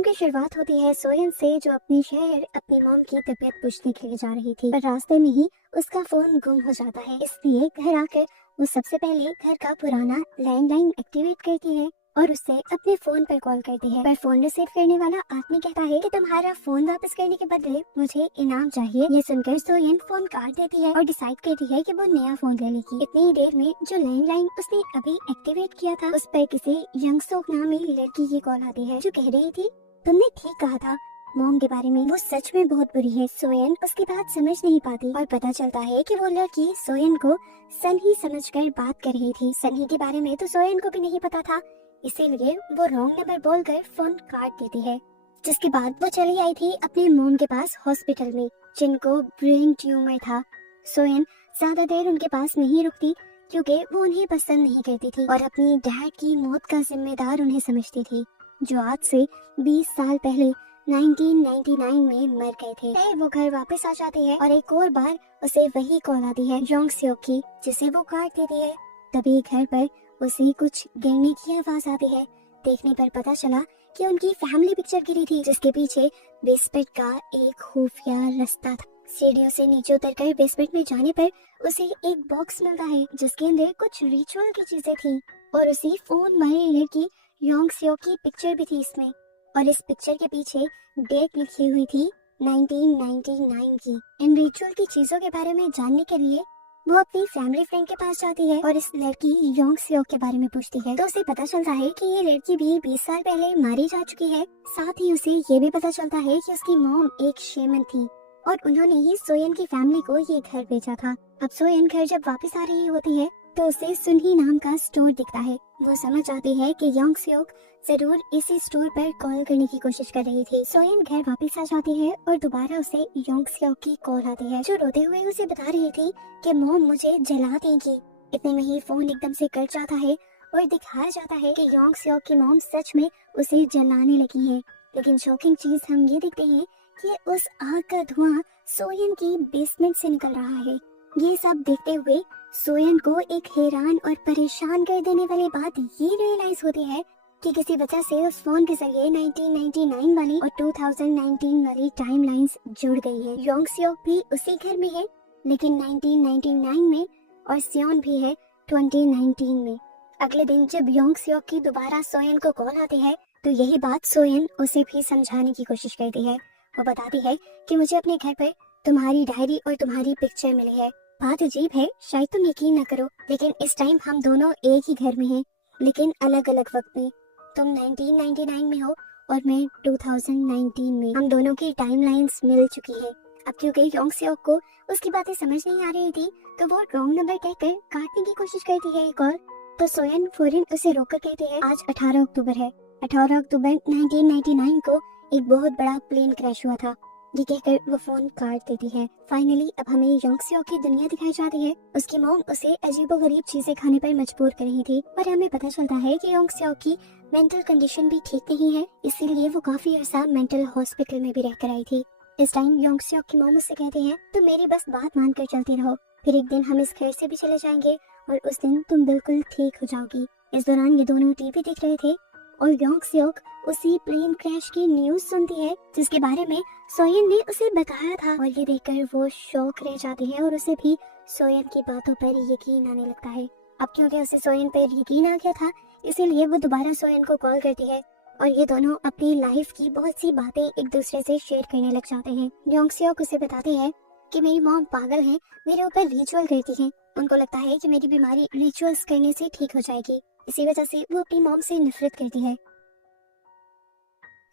Film की शुरुआत होती है सोयन से, जो अपने शहर अपनी मॉम की तबीयत पूछने के लिए जा रही थी, पर रास्ते में ही उसका फोन गुम हो जाता है। इसलिए घर आकर वो सबसे पहले घर का पुराना लैंडलाइन एक्टिवेट करती है और उससे अपने फोन पर कॉल करती है। पर फोन रिसीव करने वाला आदमी कहता है कि तुम्हारा फोन वापस करने के बदले मुझे इनाम चाहिए। ये सुनकर सोयन फोन काट देती है और डिसाइड करती है कि वो नया फोन ले लेगी। इतनी देर में जो लैंडलाइन उसने अभी एक्टिवेट किया था, उस पर किसी यंगसोक नामी लड़की की कॉल आती है, जो कह रही थी तुमने ठीक कहा था, मॉम के बारे में वो सच में बहुत बुरी है। सोयन उसकी बात समझ नहीं पाती और पता चलता है कि वो लड़की सोयन को सनही समझकर बात कर रही थी। सनही के बारे में तो सोयन को भी नहीं पता था, इसीलिए वो रॉन्ग नंबर बोलकर फोन काट देती है। जिसके बाद वो चली आई थी अपने मॉम के पास हॉस्पिटल में, जिनको ब्रेन ट्यूमर था। सोयन ज्यादा देर उनके पास नहीं रुकती क्योंकि वो उन्हें पसंद नहीं करती थी और अपनी डैड की मौत का जिम्मेदार उन्हें समझती थी, जो आज से 20 साल पहले 1999 में मर गए थे। फिर वो घर वापस आ जाती है और एक और बार उसे वही कॉल आती है योंग सियोक की, जिसे वो काट देती है। तभी घर पर उसे कुछ गिरने की आवाज आती है। देखने पर पता चला कि उनकी फैमिली पिक्चर गिरी थी, जिसके पीछे बेसमेंट का एक खुफिया रास्ता था। सीढ़ियों से नीचे उतरकर बेसमेंट में जाने पर उसे एक बॉक्स मिलता है, जिसके अंदर कुछ रिचुअल की चीजें थी और उसी फोन वाली लड़की योंग सियोक की पिक्चर भी थी इसमें। और इस पिक्चर के पीछे डेट लिखी हुई थी 1999 की। इन रिचुअल की चीजों के बारे में जानने के लिए वो अपनी फैमिली फ्रेंड के पास जाती है और इस लड़की योंग सियोक के बारे में पूछती है, तो उसे पता चलता है कि ये लड़की भी 20 साल पहले मारी जा चुकी है। साथ ही उसे ये भी पता चलता है कि उसकी मॉम एक शेमन थी और उन्होंने ही सोयन की फैमिली को ये घर बेचा था। अब सोयन घर जब वापस आ रही होती है तो उसे सुनही नाम का स्टोर दिखता है। वो समझ आती है कि योंग सियोक जरूर इसी स्टोर पर कॉल करने की कोशिश कर रही थी। सोयन घर वापस आ जाती है और दोबारा उसे योंग सियोक की कॉल आती है, जो रोते हुए उसे बता रही थी कि मॉम मुझे जला देगी। इतने में ही फोन एकदम से कट जाता है और दिखाया जाता है कि योंग सियोक की मॉम सच में उसे जलाने लगी है। लेकिन शॉकिंग चीज हम ये देखते हैं कि उस आग का धुआं सोयन की बेसमेंट से निकल रहा है। ये सब देखते हुए सोयन को एक हैरान और परेशान कर देने वाली बात ये रियलाइज होती है कि किसी वजह से उस फोन के जरिए 1999 वाली और 2019 वाली टाइमलाइंस जुड़ गई है। योंग सियोक भी उसी घर में है, लेकिन 1999 में, और सियोन भी है 2019 में। अगले दिन जब योंग सियोक की दोबारा सोयन को कॉल आती है तो यही बात सोयन उसे भी समझाने की कोशिश करती है। वो बताती है कि मुझे अपने घर पर तुम्हारी डायरी और तुम्हारी पिक्चर मिली है। बात अजीब है, शायद तुम यकीन न करो, लेकिन इस टाइम हम दोनों एक ही घर में हैं, लेकिन अलग अलग वक्त में। तुम 1999 में हो और मैं 2019 में। हम दोनों की टाइमलाइंस मिल चुकी है। अब क्योंकि योंग सियोक को उसकी बातें समझ नहीं आ रही थी तो वो रॉन्ग नंबर कहकर काटने की कोशिश करती है एक और। तो सोयन फौरन उसे रोककर कहती है आज 18 अक्टूबर है। 18 अक्टूबर 1999 को एक बहुत बड़ा प्लेन क्रैश हुआ था। ये कहकर वो फोन काट देती है। फाइनली अब हमें योंग सियोक की दुनिया दिखाई जाती है। उसकी मॉम उसे अजीबोगरीब चीजें खाने पर मजबूर कर रही थी, पर हमें पता चलता है कि योंग सियोक की मेंटल कंडीशन भी ठीक नहीं है, इसीलिए वो काफी अर्सा मेंटल हॉस्पिटल में भी रहकर आई थी। इस टाइम योंग सियोक की मॉम उससे कहती है तुम मेरी बस बात मानकर चलती रहो, फिर एक दिन हम इस घर से भी चले जाएंगे और उस दिन तुम बिल्कुल ठीक हो जाओगी। इस दौरान ये दोनों टीवी देख रहे थे और योंग सियोक उसी प्लेन क्रैश की न्यूज सुनती है, जिसके बारे में सोयन ने उसे बताया था। और ये देखकर वो शॉक रह जाती है और उसे भी सोयन की बातों पर यकीन आने लगता है। अब क्योंकि उसे सोयन पर यकीन आ गया था, इसीलिए वो दोबारा सोयन को कॉल करती है और ये दोनों अपनी लाइफ की बहुत सी बातें एक दूसरे से शेयर करने लग जाते हैं। योंग सियोक उसे बताती है कि मेरी मॉम पागल है, मेरे ऊपर रिचुअल करती है। उनको लगता है कि मेरी बीमारी रिचुअल्स करने से ठीक हो जाएगी, इसी वजह से वो अपनी मॉम से नफरत करती है।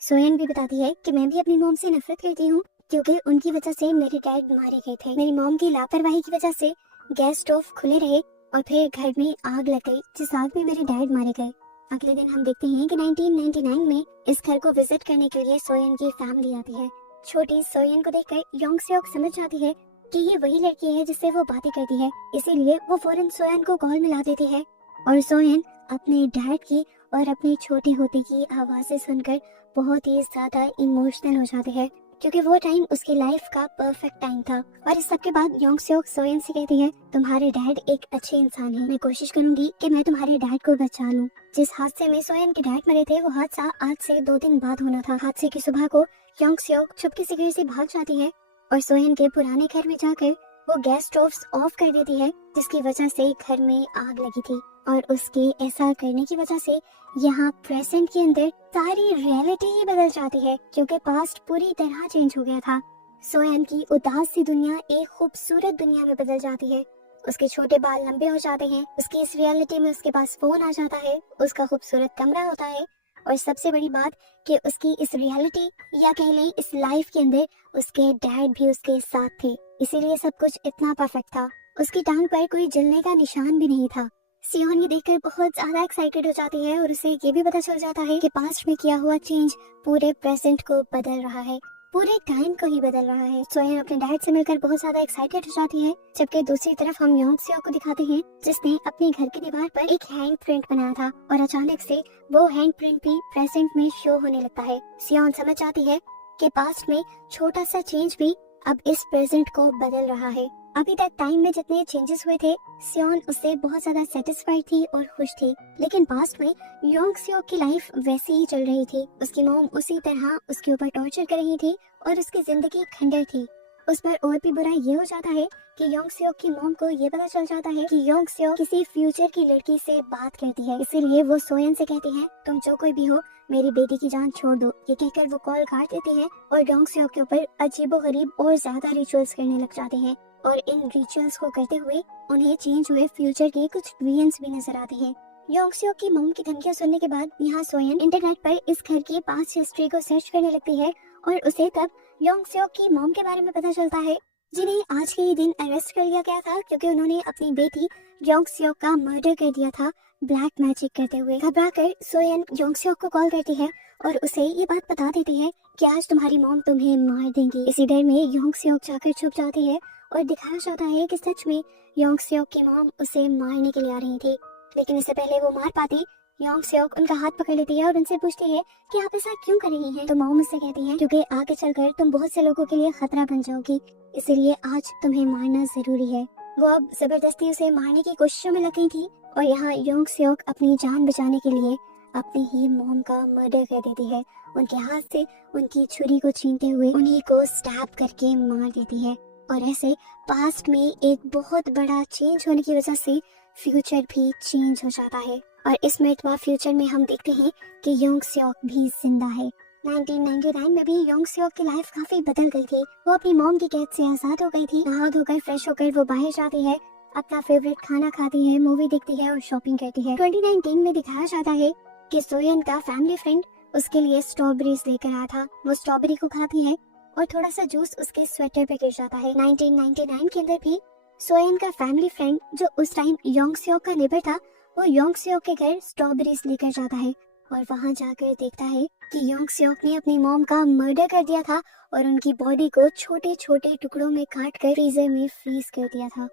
सोयन भी बताती है कि मैं भी अपनी मॉम से नफरत करती हूँ, क्योंकि उनकी वजह से मेरे डैड मारे गए थे। मेरी मॉम की लापरवाही की वजह से गैस स्टोव खुले रहे और फिर घर में आग लग गई, जिस आग में मेरे डैड मारे गए। अगले दिन हम देखते हैं कि 1999 में इस घर को विजिट करने के लिए सोयन की फैमिली आती है। छोटी सोयन को देखकर योंग सियोक समझ जाती है कि ये वही लड़की है जिससे वो बातें करती है, इसीलिए वो फौरन सोयन को कॉल मिला देती है और सोयन अपने डैड की और अपने छोटे होते की आवाजें सुनकर बहुत ही ज्यादा इमोशनल हो जाते हैं। क्योंकि वो टाइम उसकी लाइफ का परफेक्ट टाइम था। और इस सब के बाद योंग सियोक सोयन से कहती है, तुम्हारे डैड एक अच्छे इंसान है, मैं कोशिश करूंगी कि मैं तुम्हारे डैड को बचा लूं। जिस हादसे में सोयन के डैड मरे थे वो हादसा आज से 2 दिन बाद होना था। हादसे की सुबह को योंग सियोक चुपके से घर से भाग जाती है और सोयन के पुराने घर में जाकर वो गैस स्टोव्स ऑफ कर देती है, जिसकी वजह से घर में आग लगी थी। और उसके ऐसा करने की वजह से यहाँ प्रेजेंट के अंदर सारी रियलिटी ही बदल जाती है, क्योंकि पास्ट पूरी तरह चेंज हो गया था। सोयन की उदास सी दुनिया एक खूबसूरत दुनिया में बदल जाती है। उसके छोटे बाल लंबे हो जाते हैं, उसकी इस रियलिटी में उसके पास फोन आ जाता है, उसका खूबसूरत कमरा होता है, और सबसे बड़ी बात कि उसकी इस रियलिटी या कह लें इस लाइफ के अंदर उसके डैड भी उसके साथ थे। इसीलिए सब कुछ इतना परफेक्ट था। उसकी टांग पर कोई जलने का निशान भी नहीं था। सियोन ये देखकर बहुत ज्यादा एक्साइटेड हो जाती है और उसे ये भी पता चल जाता है कि पास्ट में किया हुआ चेंज पूरे प्रेजेंट को बदल रहा है, पूरे टाइम को ही बदल रहा है। सोयन अपने डैड से मिलकर बहुत ज्यादा एक्साइटेड हो जाती है, जबकि दूसरी तरफ हम योंग सियोक को दिखाते हैं जिसने अपने घर की दीवार पर एक हैंड प्रिंट बनाया था और अचानक से वो हैंड प्रिंट भी प्रेजेंट में शो होने लगता है। सियोन समझ जाती है कि पास्ट में छोटा सा चेंज भी अब इस प्रेजेंट को बदल रहा है। अभी तक टाइम में जितने चेंजेस हुए थे सियोन उससे बहुत ज्यादा सेटिस्फाइड थी और खुश थी, लेकिन पास्ट में योंग सियोक की लाइफ वैसे ही चल रही थी। उसकी मॉम उसी तरह उसके ऊपर टॉर्चर कर रही थी और उसकी जिंदगी खंडर थी। उस पर और भी बुरा ये हो जाता है कि योंग सियोक की मॉम को ये पता चल जाता है कि योंग सियोक किसी फ्यूचर की लड़की से बात करती है। इसीलिए वो सोयन से कहती है, तुम जो कोई भी हो मेरी बेटी की जान छोड़ दो। ये कहकर वो कॉल काट देती है और योंग सियोक के ऊपर अजीबोगरीब और ज्यादा रिचुअल्स करने लग जाते हैं। और इन रिचुअल्स को करते हुए उन्हें चेंज हुए फ्यूचर के कुछ विजन्स भी नजर आते हैं। योंग सियोक की मॉम की धमकियां सुनने के बाद यहाँ सोयन इंटरनेट पर इस घर की पास्ट हिस्ट्री को सर्च करने लगती है और उसे तब योंग सियोक की मॉम के बारे में पता चलता है, जिन्हें आज के ही दिन अरेस्ट कर लिया गया था क्योंकि उन्होंने अपनी बेटी योंग सियोक का मर्डर कर दिया था ब्लैक मैजिक करते हुए। घबराकर सोयन योंग सियोक को कॉल करती है और उसे ये बात बता देती है कि आज तुम्हारी मॉम तुम्हें मार देंगी। इसी डर में योंग सियोक जाकर छुप जाती है और दिखाया जाता है कि सच में योंग सियोक की मॉम उसे मारने के लिए आ रही थी, लेकिन इससे पहले वो मार पाती योंग सियोक उनका हाथ पकड़ लेती है और उनसे पूछती है कि आप ऐसा क्यों कर रही हैं। तो मॉम उससे कहती है क्योंकि आगे चलकर तुम बहुत से लोगों के लिए खतरा बन जाओगी, इसीलिए आज तुम्हें मारना जरूरी है। वो अब जबरदस्ती उसे मारने की कोशिशों में लग गई थी और यहाँ योंग सियोक अपनी जान बचाने के लिए अपनी ही मॉम का मर्डर कर देती है। उनके हाथ से उनकी छुरी को छीनते हुए उन्हीं को स्टैब करके मार देती है। और ऐसे पास्ट में एक बहुत बड़ा चेंज होने की वजह से फ्यूचर भी चेंज हो जाता है और इस मिनटवा फ्यूचर में हम देखते हैं कि योंग सियोक भी जिंदा है। 1999 में भी योंग सियोक की लाइफ काफी बदल गई थी। वो अपनी मॉम की कैद से आजाद हो गई थी। नहा धोकर फ्रेश होकर वो बाहर जाती है, अपना फेवरेट खाना खाती है, मूवी देखती है और शॉपिंग करती है। 2019 में दिखाया जाता है कि सोयन का फैमिली फ्रेंड उसके लिए स्ट्रॉबेरीज लेकर आया था। वो स्ट्रॉबेरी को खाती है और थोड़ा सा जूस उसके स्वेटर पे गिर जाता है। 1999 के अंदर भी सोयन का फैमिली फ्रेंड जो उस टाइम योंग सियोक का नेबर था, वो योंग सियोक के घर स्ट्रॉबेरीज लेकर जाता है और वहां जाकर देखता है कि योंग सियोक ने अपनी मॉम का मर्डर कर दिया था और उनकी बॉडी को छोटे छोटे टुकड़ों में काट कर फ्रीजर में फ्रीज कर दिया था।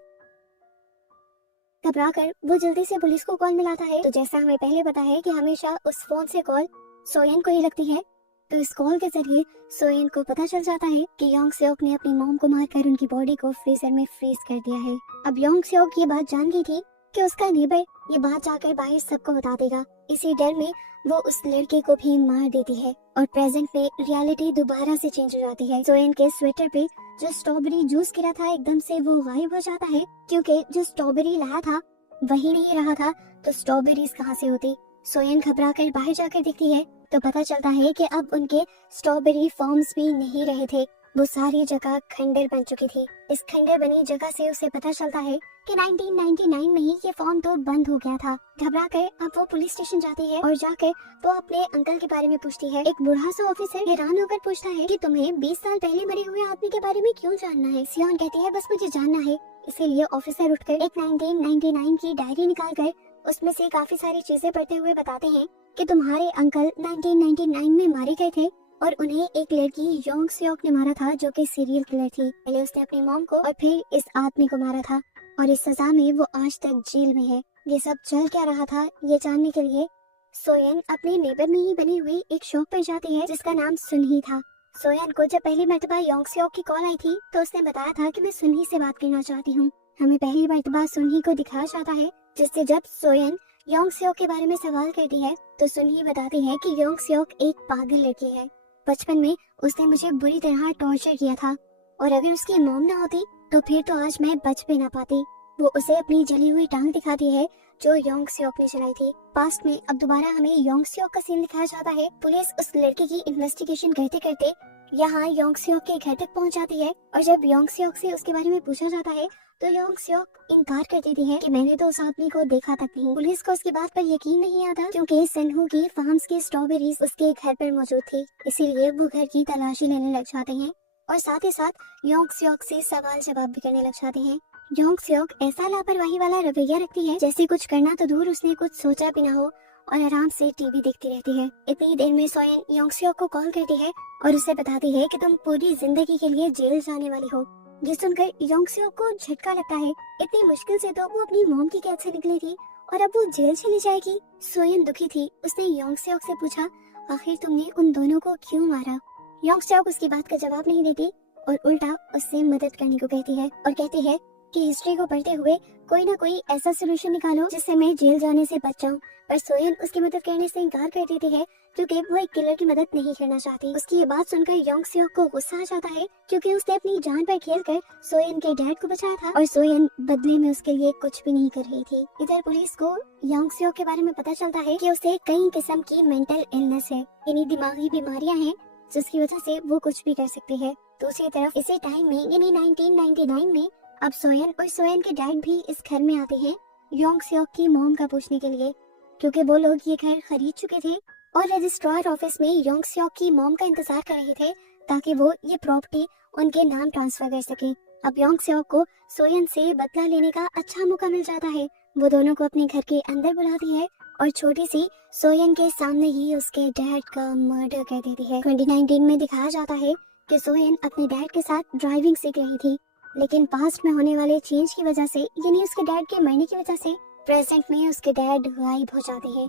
घबराकर वो जल्दी से पुलिस को कॉल मिलाता है। तो जैसा हमें पहले पता है कि हमेशा उस फोन से कॉल सोयन को ही लगती है, तो इस कॉल के जरिए सोयन को पता चल जाता है कि योंग सियोक ने अपनी मॉम को मारकर उनकी बॉडी को फ्रीजर में फ्रीज कर दिया है। अब योंग सियोक ये बात जान गई थी कि उसका नेबर ये बात जाकर बाहर सबको बता देगा। इसी डर में वो उस लड़के को भी मार देती है और प्रेजेंट में रियलिटी दोबारा से चेंज हो जाती है। सोयन के स्वेटर पे जो स्ट्रॉबेरी जूस गिरा था एकदम से वो गायब हो जाता है, क्योंकि जो स्ट्रॉबेरी लाया था वही नहीं रहा था, तो स्ट्रॉबेरीज कहाँ से होती। सोयन घबराकर बाहर जाकर देखती है तो पता चलता है कि अब उनके स्ट्रॉबेरी फॉर्म्स भी नहीं रहे थे, वो सारी जगह खंडर बन चुकी थी। इस खंडर बनी जगह से उसे पता चलता है कि 1999 में ही ये फॉर्म तो बंद हो गया था। घबराकर अब वो पुलिस स्टेशन जाती है और जाकर वो अपने अंकल के बारे में पूछती है। एक बूढ़ा सा ऑफिसर हैरान होकर पूछता है कि तुम्हें 20 साल पहले मरे हुए आदमी के बारे में क्यों जानना है। सियोन कहती है बस मुझे जानना है। इसीलिए ऑफिसर उठकर एक 1999 की डायरी निकालकर उसमें से काफी सारी चीजें पढ़ते हुए बताते हैं कि तुम्हारे अंकल 1999 में मारे गए थे और उन्हें एक लड़की योंग सियोक ने मारा था जो कि सीरियल किलर थी। पहले उसने अपनी मॉम को और फिर इस आदमी को मारा था और इस सजा में वो आज तक जेल में है। ये सब चल क्या रहा था ये जानने के लिए सोयन अपने नेबर में ही बनी हुई एक शॉप पर जाती है जिसका नाम सुनही था। सोयन को जब पहली मर्तबा योंग सियोक की कॉल आई थी तो उसने बताया था कि मैं सुनही से बात करना चाहती हूँ। हमें पहली मर्तबा सुनही को दिखाया जाता है, जिससे जब सोयन योंग सियोक के बारे में सवाल करती है तो सुनही बताती है कि योंग सियोक एक पागल लड़की है। बचपन में उसने मुझे बुरी तरह टॉर्चर किया था और अगर उसकी मॉम ना होती तो फिर तो आज मैं बच भी ना पाती। वो उसे अपनी जली हुई टांग दिखाती है जो योंग सियोक ने चलाई थी। पास्ट में अब दोबारा हमें योंग सियोक का सीन दिखाया जाता है। पुलिस उस लड़के की इन्वेस्टिगेशन करते करते यहाँ योंग सियोक के घर तक पहुँच जाती है और जब योंग सियोक से उसके बारे में पूछा जाता है तो योंग सियोक इनकार कर देती है कि मैंने तो उस आदमी को देखा तक नहीं। पुलिस को उसकी बात पर यकीन नहीं आता क्योंकि सनहू की फार्म्स की स्ट्रॉबेरीज उसके घर पर मौजूद थी, इसीलिए वो घर की तलाशी लेने लग जाते हैं और साथ ही साथ योंग सियोक से सवाल जवाब भी करने लग जाते हैं। योंग सियोक ऐसा लापरवाही वाला रवैया रखती है जैसे कुछ करना तो दूर उसने कुछ सोचा भी ना हो और आराम से टीवी देखती रहती है। इतनी देर में सोयन योंग सियोक को कॉल करती है और उसे बताती है कि तुम पूरी जिंदगी के लिए जेल जाने वाली हो। ये सुनकर योंग सियोक को झटका लगता है। इतनी मुश्किल से तो वो अपनी मॉम की कैद से निकली थी और अब वो जेल चली जाएगी। सोयन दुखी थी। उसने योंग सियोक से पूछा, आखिर तुमने उन दोनों को क्यों मारा? योंग सियोक उसकी बात का जवाब नहीं देती और उल्टा उससे मदद करने को कहती है और कहती है कि हिस्ट्री को पढ़ते हुए कोई ना कोई ऐसा सोल्यूशन निकालो जिससे मैं जेल जाने से बच जाऊं। पर सोयन उसकी मदद करने से इनकार कर देती है क्योंकि वो एक किलर की मदद नहीं करना चाहती। उसकी ये बात सुनकर योंग सियोक को गुस्सा आ जाता है क्योंकि उसने अपनी जान पर खेलकर सोयन के डैड को बचाया था और सोयन बदले में उसके लिए कुछ भी नहीं कर रही थी। इधर पुलिस को योंग सियोक के बारे में पता चलता है कि उसे कई किस्म की मेंटल इलनेस है, यानी दिमागी बीमारियां हैं जिसकी वजह से वो कुछ भी कर सकती है। दूसरी तरफ इसी टाइम में यानी 1999 में अब सोयन और सोयन के डैड भी इस घर में आते हैं योंग सियोक की मॉम का पूछने के लिए, क्योंकि वो लोग ये घर खरीद चुके थे और रजिस्ट्रार ऑफिस में योंग सियोक की मॉम का इंतजार कर रहे थे ताकि वो ये प्रॉपर्टी उनके नाम ट्रांसफर कर सके। अब योंग सियोक को सोयन से बदला लेने का अच्छा मौका मिल जाता है। वो दोनों को अपने घर के अंदर बुलाती है और छोटी सी सोयन के सामने ही उसके डैड का मर्डर कर देती है। 2019 में दिखाया जाता है कि सोयन अपने डैड के साथ ड्राइविंग सीख रही थी, लेकिन पास्ट में होने वाले चेंज की वजह से यानी उसके डैड के मरने की वजह से प्रेजेंट में उसके डैड गायब हो जाते हैं।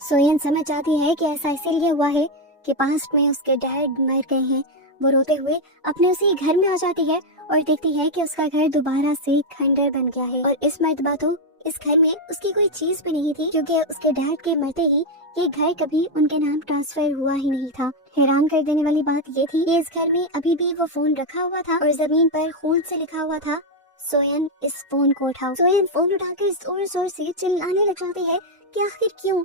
सोयन समझ जाती है कि ऐसा इसीलिए हुआ है कि पास्ट में उसके डैड मर गए हैं। वो रोते हुए अपने उसी घर में आ जाती है और देखती है कि उसका घर दोबारा से खंडर बन गया है और इस मर्तबा तो इस घर में उसकी कोई चीज भी नहीं थी क्योंकि उसके डैड के मरते ही ये घर कभी उनके नाम ट्रांसफर हुआ ही नहीं था। हैरान कर देने वाली बात ये थी कि इस घर में अभी भी वो फोन रखा हुआ था और जमीन पर खून से लिखा हुआ था, सोयन इस फोन को उठाओ। सोयन फोन उठाकर जोर जोर से चिल्लाने लग जाती है कि आखिर क्यों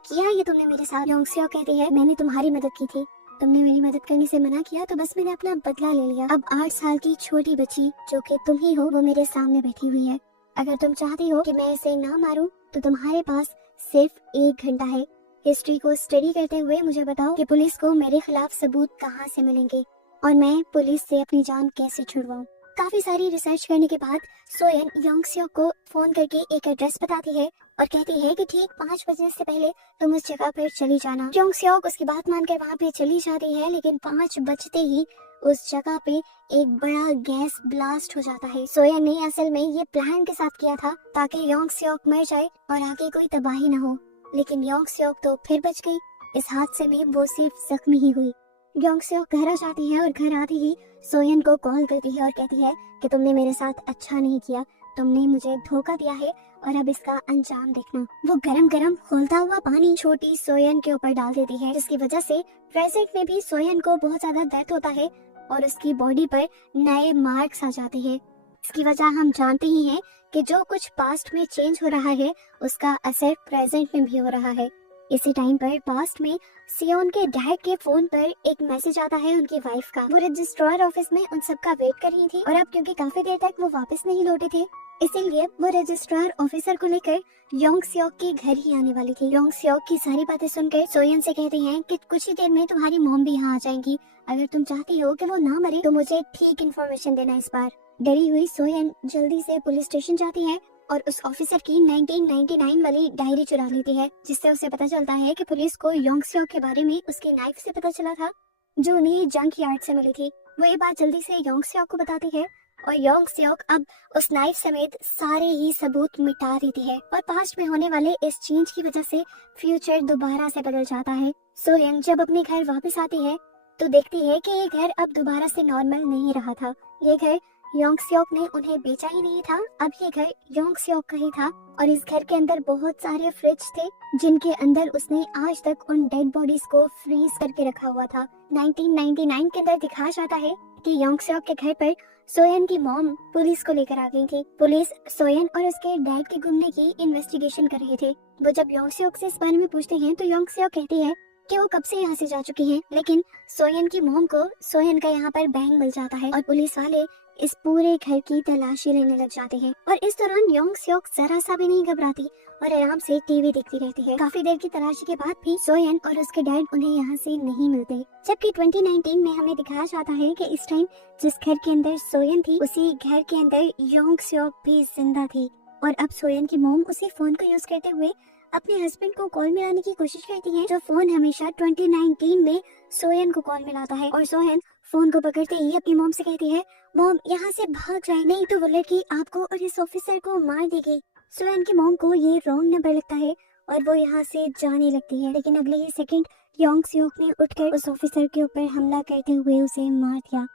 किया ये तुमने मेरे साथ? योंग सियोक कहती है, मैंने तुम्हारी मदद की थी, तुमने मेरी मदद करने से मना किया तो बस मैंने अपना बदला ले लिया। अब 8 साल की छोटी बच्ची जो कि तुम ही हो वो मेरे सामने बैठी हुई है। अगर तुम चाहती हो कि मैं इसे ना मारूं तो तुम्हारे पास सिर्फ 1 घंटा है। हिस्ट्री को स्टडी करते हुए मुझे बताओ कि पुलिस को मेरे खिलाफ सबूत कहां से मिलेंगे और मैं पुलिस से अपनी जान कैसे छुड़वाऊं। काफी सारी रिसर्च करने के बाद सोयन योंग सियोक को फोन करके एक एड्रेस बताती है और कहती है कि ठीक 5 बजे से पहले तुम उस जगह पर चली जाना। योंग सियोक उसकी बात मानकर वहाँ पे चली जाती है, लेकिन 5 बजते ही उस जगह पे एक बड़ा गैस ब्लास्ट हो जाता है। सोयन ने असल में ये प्लान के साथ किया था ताकि योंग सियोक मर जाए और आगे कोई तबाही न हो, लेकिन योंग सियोक तो फिर बच गई। इस हादसे में वो सिर्फ जख्मी ही हुई। योंग सियोक घर आ जाती है और घर आते ही सोयन को कॉल करती है और कहती है कि तुमने मेरे साथ अच्छा नहीं किया, तुमने मुझे धोखा दिया है और अब इसका अंजाम देखना। वो गरम गरम खौलता हुआ पानी छोटी सोयन के ऊपर डाल देती है, जिसकी वजह से प्रेजेंट में भी सोयन को बहुत ज्यादा दर्द होता है और उसकी बॉडी पर नए मार्क्स आ जाते हैं। इसकी वजह हम जानते ही हैं कि जो कुछ पास्ट में चेंज हो रहा है उसका असर प्रेजेंट में भी हो रहा है। इसी टाइम पर पास्ट में सियोन के डैड के फोन पर एक मैसेज आता है उनकी वाइफ का। वो रजिस्ट्रार ऑफिस में उन सबका वेट कर रही थी और अब क्योंकि काफी देर तक वो वापस नहीं लौटे थे, इसीलिए वो रजिस्ट्रार ऑफिसर को लेकर योंग सियोक के घर ही आने वाली थी। योंग सियोक की सारी बातें सुनकर सोयन से कहते हैं कि कुछ ही देर में तुम्हारी मॉम भी यहाँ आ जाएंगी, अगर तुम चाहती हो कि वो ना मरे तो मुझे ठीक इन्फॉर्मेशन देना। इस बार डरी हुई सोयन जल्दी से पुलिस स्टेशन जाती है और उस ऑफिसर की 1999 वाली डायरी चुरा लेती है, जिससे उसे पता चलता है कि पुलिस को योंग सियोक के बारे में उसके नाइफ से पता चला था जो उन्हें जंक यार्ड से मिली थी। वो ये बात जल्दी से योंग सियोक को बताती है और योंग सियोक अब उस नाइफ समेत सारे ही सबूत मिटा देती है और पास्ट में होने वाले इस चेंज की वजह से फ्यूचर दोबारा से बदल जाता है। सोयन जब अपने घर वापस आती है तो देखती है कि ये घर अब दोबारा से नॉर्मल नहीं रहा था। ये घर योंग सियोक ने उन्हें बेचा ही नहीं था, अब ये घर योंग सियोक का ही था और इस घर के अंदर बहुत सारे फ्रिज थे जिनके अंदर उसने आज तक उन डेड बॉडीज को फ्रीज करके रखा हुआ था। 1999 के अंदर दिखाया जाता है कि योंग सियोक के घर पर सोयन की मॉम पुलिस को लेकर आ गई थी। पुलिस सोयन और उसके डैड के गुमने की इन्वेस्टिगेशन कर रहे थे। वो जब योंग सियोक से इस बारे में पूछते हैं तो योंग सियोक कहती है कि वो कब से यहाँ से जा चुकी हैं, लेकिन सोयन की मॉम को सोयन का यहाँ पर बैंक मिल जाता है और पुलिस वाले इस पूरे घर की तलाशी लेने लग जाते हैं। और इस दौरान योंग सियोक जरा सा भी नहीं घबराती और आराम से टीवी देखती रहती है। काफी देर की तलाशी के बाद भी सोयन और उसके डैड उन्हें यहाँ से नहीं मिलते, जबकि 2019 में हमें दिखाया जाता है कि इस टाइम जिस घर के अंदर सोयन थी उसी घर के अंदर योंग सियोक भी जिंदा थी और अब सोयन की मॉम उसी फोन को यूज करते हुए अपने हस्बैंड को कॉल मिलाने की कोशिश करती है, जो फोन हमेशा 2019 में सोयन को कॉल मिलाता है। और सोयन फोन को पकड़ते ही अपनी मॉम से कहती है, मॉम यहाँ से भाग जाए, नहीं तो वो लड़की आपको और इस ऑफिसर को मार देगी। सोयन की मॉम को ये रॉन्ग नंबर लगता है और वो यहाँ से जाने लगती है, लेकिन अगले ही सेकंड योंग सियोक ने उठकर उस ऑफिसर के ऊपर हमला करते हुए उसे मार दिया।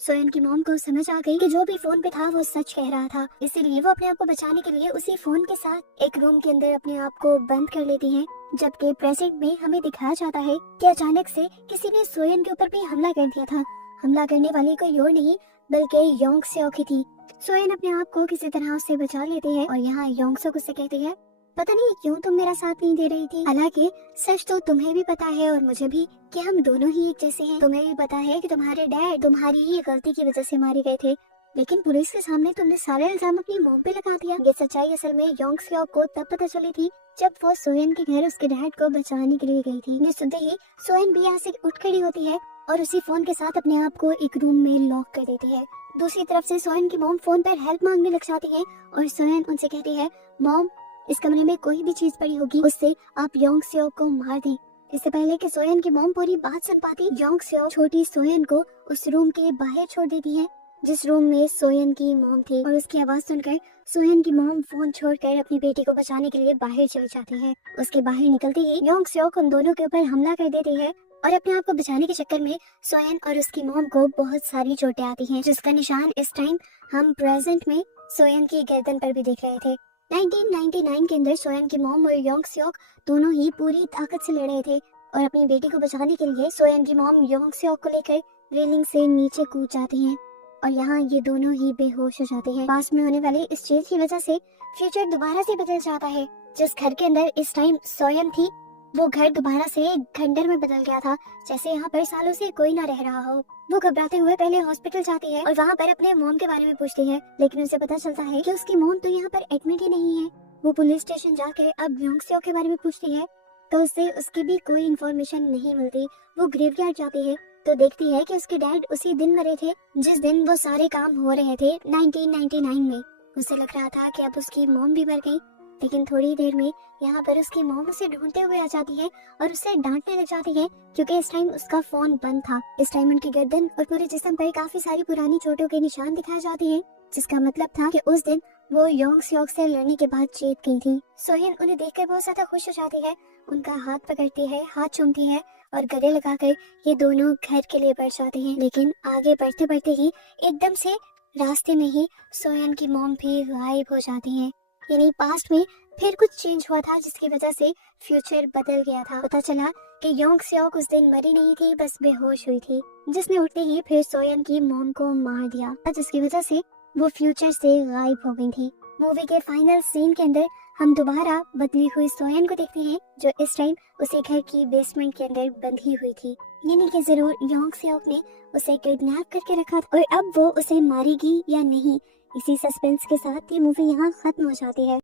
सोयन की मॉम को समझ आ गई कि जो भी फोन पे था वो सच कह रहा था, इसीलिए वो अपने आप को बचाने के लिए उसी फोन के साथ एक रूम के अंदर अपने आप को बंद कर लेती हैं। जबकि प्रेजेंट में हमें दिखाया जाता है कि अचानक से किसी ने सोयन के ऊपर भी हमला कर दिया था। हमला करने वाली कोई और नहीं बल्कि योंग सियोक ही थी। सोयन अपने आप को किसी तरह उससे बचा लेती है और यहाँ योंग सियोक उससे कहती है, पता नहीं क्यों तुम मेरा साथ नहीं दे रही थी, हालांकि सच तो तुम्हें भी पता है और मुझे भी कि हम दोनों ही एक जैसे हैं। तुम्हें भी पता है कि तुम्हारे डैड तुम्हारी ही गलती की वजह से मारे गए थे, लेकिन पुलिस के सामने तुमने सारे इल्जाम अपनी मॉम पे लगा दिया। ये सच्चाई असल में योंग सियोक को तब पता चली थी जब वो सोयन के घर उसके डैड को बचाने के लिए गई थी। ये सुनते ही सोयन भी यहाँ से उठ खड़ी होती है और उसी फोन के साथ अपने आप को एक रूम में लॉक कर देती है। दूसरी तरफ से सोयन की मॉम फोन पर हेल्प मांगने लग जाती है और सोयन उनसे कहती है, मॉम इस कमरे में कोई भी चीज पड़ी होगी उससे आप योंग सियोक को मार दें। इससे पहले कि सोयन की मॉम पूरी बात सुन पाती, योंग सियोक छोटी सोयन को उस रूम के बाहर छोड़ देती है जिस रूम में सोयन की मॉम थी और उसकी आवाज सुनकर सोयन की मॉम फोन छोड़कर अपनी बेटी को बचाने के लिए बाहर चली जाती है। उसके बाहर निकलते ही योंग सियोक उन दोनों के ऊपर हमला कर देती है और अपने आप को बचाने के चक्कर में सोयन और उसकी मॉम को बहुत सारी चोटें आती हैं, जिसका निशान इस टाइम हम प्रेजेंट में सोयन की गर्दन पर भी देख रहे थे। 1999 के अंदर सोयन की मॉम और योंग सियोक दोनों ही पूरी ताकत से लड़ रहे थे और अपनी बेटी को बचाने के लिए सोयन की मॉम योंग सियोक को लेकर रेलिंग से नीचे कूद जाती हैं और यहाँ ये दोनों ही बेहोश हो जाते हैं। पास में होने वाले इस चीज की वजह से फ्यूचर दोबारा से बदल जाता है। जिस घर के अंदर इस टाइम सोयन थी वो घर दोबारा से खंडर में बदल गया था, जैसे यहाँ पर सालों से कोई ना रह रहा हो। वो घबराते हुए पहले हॉस्पिटल जाती है और वहाँ पर अपने मॉम के बारे में पूछती है, लेकिन उसे पता चलता है कि उसकी मॉम तो यहाँ पर एडमिट ही नहीं है। वो पुलिस स्टेशन जाके अब योंग सियोक के बारे में पूछती है तो उससे उसकी भी कोई इन्फॉर्मेशन नहीं मिलती। वो ग्रेवयार्ड जाती है तो देखती है कि उसके डैड उसी दिन मरे थे जिस दिन वो सारे काम हो रहे थे 1999 में। उसे लग रहा था कि अब उसकी मॉम भी मर गई, लेकिन थोड़ी देर में यहाँ पर उसकी मॉम उसे ढूंढते हुए आ जाती है और उसे डांटने लग जाती है क्योंकि इस टाइम उसका फोन बंद था। इस टाइम उनकी गर्दन और पूरे जिस्म पर काफी सारी पुरानी चोटों के निशान दिखाए जाते हैं, जिसका मतलब था कि उस दिन वो योंग सियोक से लड़ने के बाद जीत गई थी। सोयन उन्हें देखकर बहुत ज्यादा खुश हो जाती है, उनका हाथ पकड़ती है, हाथ चूमती है और गले लगाकर ये दोनों घर के लिए बढ़ जाते हैं। लेकिन आगे बढ़ते बढ़ते ही एकदम से रास्ते में ही सोयन की मॉम भी गायब हो जाती है। यानी पास्ट में फिर कुछ चेंज हुआ था जिसकी वजह से फ्यूचर बदल गया था। पता चला कि योंग सियोक उस दिन मरी नहीं थी, बस बेहोश हुई थी, जिसने उठते ही फिर सोयन की मॉम को मार दिया, जिसकी वजह से वो फ्यूचर से गायब हो गई थी। मूवी के फाइनल सीन के अंदर हम दोबारा बदली हुई सोयन को देखते हैं जो इस टाइम उसी घर की बेसमेंट के अंदर बंधी हुई थी। यानी कि जरूर योंग सियोक ने उसे किडनैप करके रखा था और अब वो उसे मारेगी या नहीं, इसी सस्पेंस के साथ ये मूवी यहाँ खत्म हो जाती है।